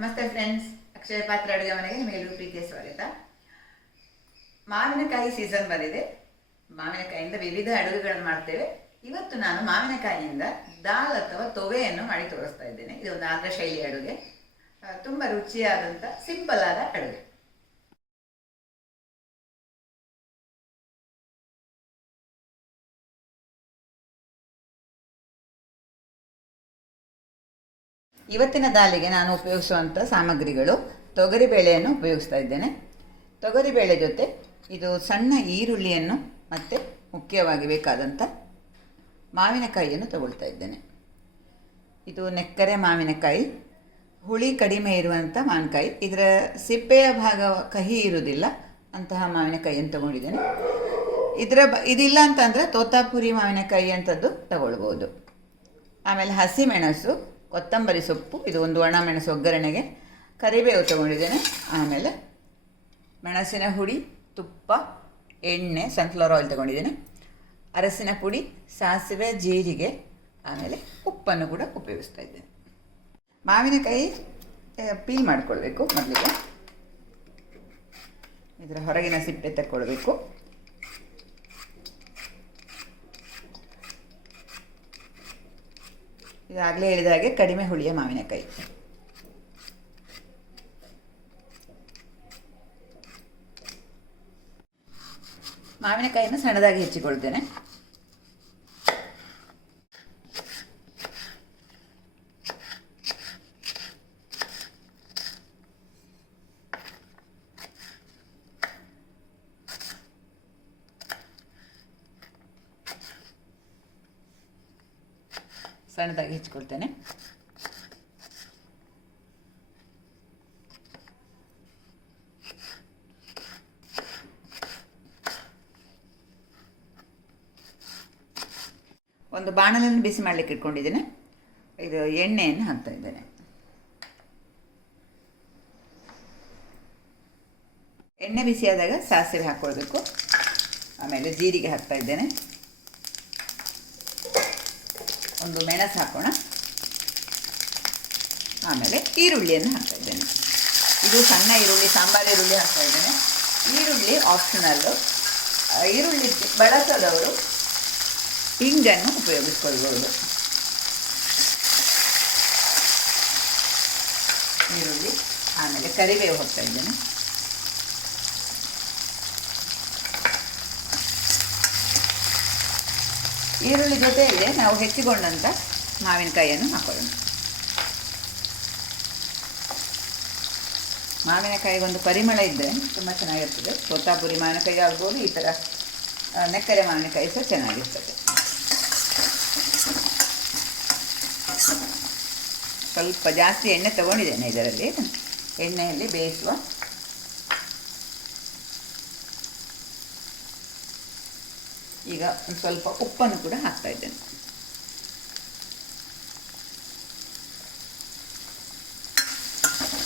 ನಮಸ್ತೆ ಫ್ರೆಂಡ್ಸ್, ಅಕ್ಷಯ ಪಾತ್ರ ಅಡುಗೆ ಮನೆಗೆ ನಿಮಗೆಲ್ಲರೂ ಪ್ರೀತಿಯ ಸ್ವಾಗತ. ಮಾವಿನಕಾಯಿ ಸೀಸನ್ ಬಂದಿದೆ. ಮಾವಿನಕಾಯಿಯಿಂದ ವಿವಿಧ ಅಡುಗೆಗಳನ್ನು ಮಾಡ್ತೇವೆ. ಇವತ್ತು ನಾನು ಮಾವಿನಕಾಯಿಯಿಂದ ದಾಲ್ ಅಥವಾ ತೊವೆಯನ್ನು ಮಾಡಿ ತೋರಿಸ್ತಾ ಇದ್ದೇನೆ. ಇದು ಒಂದು ಆಂಧ್ರ ಶೈಲಿ ಅಡುಗೆ, ತುಂಬ ರುಚಿಯಾದಂಥ ಸಿಂಪಲ್ ಆದ ಅಡುಗೆ. ಇವತ್ತಿನ ದಾಲಿಗೆ ನಾನು ಉಪಯೋಗಿಸುವಂಥ ಸಾಮಗ್ರಿಗಳು: ತೊಗರಿಬೇಳೆಯನ್ನು ಉಪಯೋಗಿಸ್ತಾ ಇದ್ದೇನೆ. ತೊಗರಿಬೇಳೆ ಜೊತೆ ಇದು ಸಣ್ಣ ಈರುಳ್ಳಿಯನ್ನು ಮತ್ತು ಮುಖ್ಯವಾಗಿ ಬೇಕಾದಂಥ ಮಾವಿನಕಾಯಿಯನ್ನು ತಗೊಳ್ತಾ ಇದ್ದೇನೆ. ಇದು ನೆಕ್ಕರೆ ಮಾವಿನಕಾಯಿ, ಹುಳಿ ಕಡಿಮೆ ಇರುವಂಥ ಮಾವಿನಕಾಯಿ. ಇದರ ಸಿಪ್ಪೆಯ ಭಾಗ ಕಹಿ ಇರುವುದಿಲ್ಲ, ಅಂತಹ ಮಾವಿನಕಾಯಿಯನ್ನು ತಗೊಂಡಿದ್ದೇನೆ. ಇದಿಲ್ಲ ಅಂತಂದರೆ ತೋತಾಪುರಿ ಮಾವಿನಕಾಯಿ ಅಂಥದ್ದು ತಗೊಳ್ಬೋದು. ಆಮೇಲೆ ಹಸಿಮೆಣಸು, ಕೊತ್ತಂಬರಿ ಸೊಪ್ಪು, ಇದು ಒಂದು ಒಣಮೆಣಸು ಒಗ್ಗರಣೆಗೆ, ಕರಿಬೇವು ತಗೊಂಡಿದ್ದೇನೆ. ಆಮೇಲೆ ಮೆಣಸಿನ ಹುಡಿ, ತುಪ್ಪ, ಎಣ್ಣೆ, ಸನ್ಫ್ಲವರ್ ಆಯಿಲ್ ತಗೊಂಡಿದ್ದೇನೆ. ಅರಸಿನ ಪುಡಿ, ಸಾಸಿವೆ, ಜೀರಿಗೆ, ಆಮೇಲೆ ಉಪ್ಪನ್ನು ಕೂಡ ಉಪಯೋಗಿಸ್ತಾ ಇದ್ದೇನೆ. ಮಾವಿನಕಾಯಿ ಪೀಲ್ ಮಾಡಿಕೊಳ್ಬೇಕು. ಮೊದಲಿಗೆ ಇದರ ಹೊರಗಿನ ಸಿಪ್ಪೆ ತಗೊಳ್ಬೇಕು. ಇದಾಗಲೇ ಹೇಳಿದ ಹಾಗೆ ಕಡಿಮೆ ಹುಳಿಯ ಮಾವಿನಕಾಯಿ. ಮಾವಿನಕಾಯಿಯನ್ನು ಸಣ್ಣದಾಗಿ ಹೆಚ್ಚಿಕೊಳ್ತೇನೆ. ಸಣ್ಣದಾಗಿ ಹೆಚ್ಚಿಕೊಳ್ತೇನೆ. ಒಂದು ಬಾಣಲೆಯನ್ನು ಬಿಸಿ ಮಾಡಲಿಕ್ಕೆ ಇಟ್ಕೊಂಡಿದ್ದೇನೆ. ಇದು ಎಣ್ಣೆಯನ್ನು ಹಾಕ್ತಾ ಇದ್ದೇನೆ. ಎಣ್ಣೆ ಬಿಸಿಯಾದಾಗ ಸಾಸಿವೆ ಹಾಕ್ಕೊಳ್ಬೇಕು. ಆಮೇಲೆ ಜೀರಿಗೆ ಹಾಕ್ತಾ ಇದ್ದೇನೆ. ಒಂದು ಮೆಣಸು ಹಾಕೋಣ. ಆಮೇಲೆ ಈರುಳ್ಳಿಯನ್ನು ಹಾಕ್ತಾ ಇದ್ದೇನೆ. ಇದು ಸಣ್ಣ ಈರುಳ್ಳಿ, ಸಾಂಬಾರು ಈರುಳ್ಳಿ ಹಾಕ್ತಾ ಇದ್ದೇನೆ. ಈರುಳ್ಳಿ ಆಪ್ಷನಲ್ಲು. ಈರುಳ್ಳಿ ಬಳಸದವರು ಹಿಂಗನ್ನು ಉಪಯೋಗಿಸ್ಕೊಳ್ಬೋದು. ಈರುಳ್ಳಿ, ಆಮೇಲೆ ಕರಿಬೇವು ಹಾಕ್ತಾ ಇದ್ದೇನೆ. ಈರುಳ್ಳಿ ಜೊತೆಯಲ್ಲೇ ನಾವು ಹೆಚ್ಚಿಕೊಂಡಂಥ ಮಾವಿನಕಾಯಿಯನ್ನು ಹಾಕೊಳ್ಳೋಣ. ಮಾವಿನಕಾಯಿಗೊಂದು ಪರಿಮಳ ಇದ್ದರೆ ತುಂಬ ಚೆನ್ನಾಗಿರ್ತದೆ. ತೋತಾಪುರಿ ಮಾವಿನಕಾಯಿ ಆಗ್ಬೋದು, ಈ ಥರ ನೆಕ್ಕರೆ ಮಾವಿನಕಾಯಿ ಸಹ ಚೆನ್ನಾಗಿರ್ತದೆ. ಸ್ವಲ್ಪ ಜಾಸ್ತಿ ಎಣ್ಣೆ ತಗೊಂಡಿದ್ದೇನೆ. ಇದರಲ್ಲಿ ಎಣ್ಣೆಯಲ್ಲಿ ಬೇಯಿಸುವ. ಈಗ ಒಂದು ಸ್ವಲ್ಪ ಉಪ್ಪನ್ನು ಕೂಡ ಹಾಕ್ತಾ ಇದ್ದೇನೆ.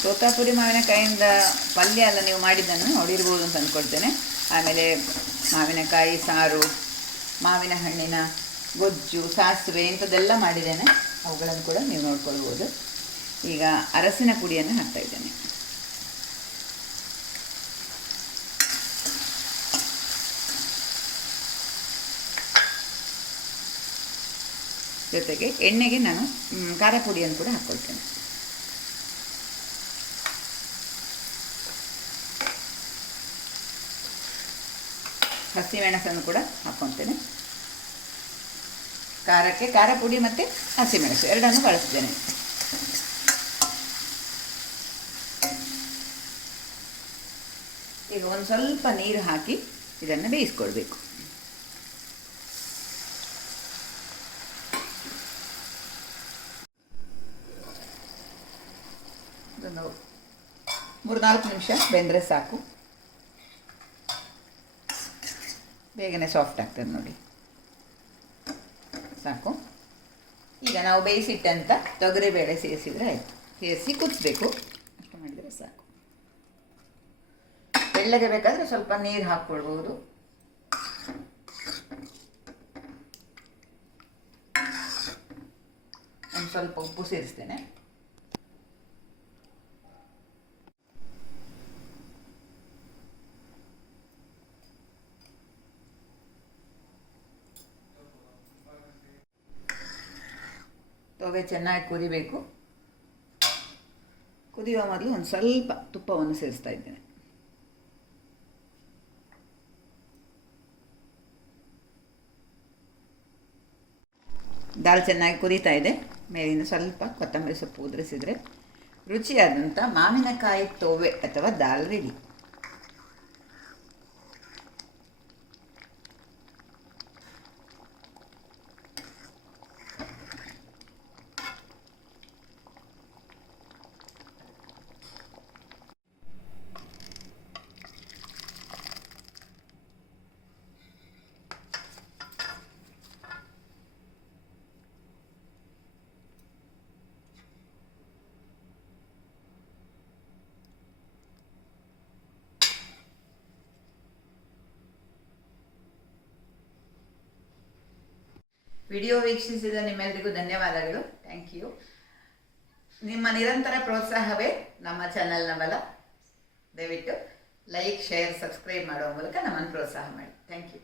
ತೋತಾಪುರಿ ಮಾವಿನಕಾಯಿಯಿಂದ ಪಲ್ಯ ಎಲ್ಲ ನೀವು ಮಾಡಿದ್ದನ್ನು ನೋಡಿರ್ಬೋದು ಅಂತ ಅಂದ್ಕೊಳ್ತೇನೆ. ಆಮೇಲೆ ಮಾವಿನಕಾಯಿ ಸಾರು, ಮಾವಿನ ಹಣ್ಣಿನ ಗೊಜ್ಜು, ಸಾಸಿವೆ ಇಂಥದ್ದೆಲ್ಲ ಮಾಡಿದ್ದೇನೆ. ಅವುಗಳನ್ನು ಕೂಡ ನೀವು ನೋಡ್ಕೊಳ್ಬೋದು. ಈಗ ಅರಸಿನ ಪುಡಿಯನ್ನು ಹಾಕ್ತಾ ಇದ್ದೇನೆ. ಜೊತೆಗೆ ಎಣ್ಣೆಗೆ ನಾನು ಖಾರ ಪುಡಿಯನ್ನು ಕೂಡ ಹಾಕ್ಕೊಳ್ತೇನೆ. ಹಸಿಮೆಣಸನ್ನು ಕೂಡ ಹಾಕ್ಕೊಳ್ತೇನೆ. ಖಾರಕ್ಕೆ ಖಾರ ಪುಡಿ ಮತ್ತು ಹಸಿಮೆಣಸು ಎರಡನ್ನು ಬಳಸ್ತೇನೆ. ಈಗ ಒಂದು ಸ್ವಲ್ಪ ನೀರು ಹಾಕಿ ಇದನ್ನು ಬೇಯಿಸ್ಕೊಳ್ಬೇಕು. ಇದೊಂದು 3-4 ನಿಮಿಷ ಬೆಂದರೆ ಸಾಕು. ಬೇಗನೆ ಸಾಫ್ಟ್ ಆಗ್ತದೆ ನೋಡಿ. ಸಾಕು. ಈಗ ನಾವು ಬೇಯಿಸಿಟ್ಟಂಥ ತೊಗರಿಬೇಳೆ ಸೇರಿಸಿದರೆ ಆಯಿತು. ಸೇರಿಸಿ ಕುದಿಸ್ಬೇಕು. ಅಷ್ಟು ಮಾಡಿದರೆ ಸಾಕು. ಬೆಳ್ಳಗೆ ಬೇಕಾದರೆ ಸ್ವಲ್ಪ ನೀರು ಹಾಕ್ಕೊಳ್ಬೋದು. ಒಂದು ಸ್ವಲ್ಪ ಉಪ್ಪು ಸೇರಿಸ್ತೇನೆ. ತೊವೆ ಚೆನ್ನಾಗಿ ಕುದಿಬೇಕು. ಕುದಿಯುವ ಮೊದಲು ಒಂದು ಸ್ವಲ್ಪ ತುಪ್ಪವನ್ನು ಸೇರಿಸ್ತಾ ಇದ್ದೇನೆ. ದಾಲ್ ಚೆನ್ನಾಗಿ ಕುದೀತಾ ಇದೆ. ಮೇಲಿಂದ ಸ್ವಲ್ಪ ಕೊತ್ತಂಬರಿ ಸೊಪ್ಪು ಉದುರಿಸಿದರೆ ರುಚಿಯಾದಂಥ ಮಾವಿನಕಾಯಿ ತೊವೆ ಅಥವಾ ದಾಲ್ ರೆಡಿ. ವಿಡಿಯೋ ವೀಕ್ಷಿಸಿದ ನಿಮ್ಮೆಲ್ಲರಿಗೂ ಧನ್ಯವಾದಗಳು. Thank you. ನಿಮ್ಮ ನಿರಂತರ ಪ್ರೋತ್ಸಾಹವೇ ನಮ್ಮ ಚಾನಲ್ನ ಬಲ. ದಯವಿಟ್ಟು ಲೈಕ್, ಶೇರ್, ಸಬ್ಸ್ಕ್ರೈಬ್ ಮಾಡುವ ಮೂಲಕ ನಮ್ಮನ್ನು ಪ್ರೋತ್ಸಾಹ ಮಾಡಿ. Thank you.